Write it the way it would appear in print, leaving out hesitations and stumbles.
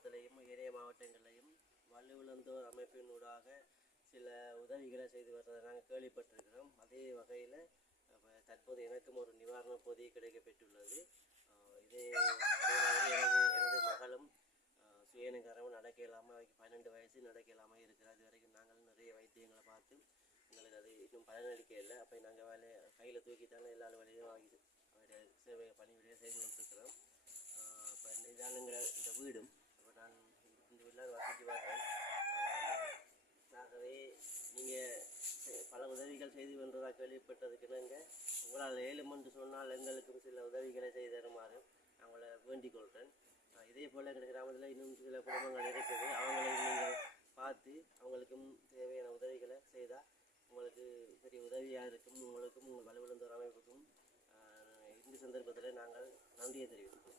கிராமத்திலையும் ஏனைய மாவட்டங்களிலையும் வலுவிழந்தோர் அமைப்பினூடாக சில உதவிகளை செய்து வர்றதை நாங்கள் கேள்விப்பட்டிருக்கிறோம். அதே வகையில் தற்போது எனக்கும் ஒரு நிவாரண பொதி கிடைக்கப்பெற்றுள்ளது. இதே எனது மகளும் சுயநகரமும் நடக்க இல்லாமல் அவைக்கு 12 வயசு நடக்க இல்லாமல் இருக்கிறார். இது வரைக்கும் நாங்கள் நிறைய வைத்தியங்களை பார்த்து எங்களுக்கு அது இன்னும் பலனளிக்க இல்லை. அப்போ நாங்கள் கையில் தூக்கித்தானே எல்லா வேலையும் ஆகிது அவருடைய சேவை பணிவிடையை செய்து கொண்டிருக்கிறோம். இப்போ இதானுங்கிற இந்த வீடும் இப்போ நான் இந்த வீட்டில் வசதி வர்றேன். ஆகவே நீங்கள் பல உதவிகள் செய்து கொண்டதாக கேள்விப்பட்டதுக்கு நாங்கள் உங்களால் ஏழுமென்று சொன்னால் எங்களுக்கும் சில உதவிகளை செய்து தருமாறு நான் உங்களை வேண்டிக் கொள்கிறேன். இதே போல் எங்கள் கிராமத்தில் இன்னும் சில குடும்பங்கள் இருக்குது. அவங்களையும் நீங்கள் பார்த்து அவங்களுக்கும் தேவையான உதவிகளை செய்தால் உங்களுக்கு பெரிய உதவியாக இருக்கும். உங்களுக்கும் உங்கள் வலுவிழந்தோர் அமைப்புக்கும் இந்த சந்தர்ப்பத்தில் நாங்கள் நன்றியை தெரிவித்துக்கிறோம்.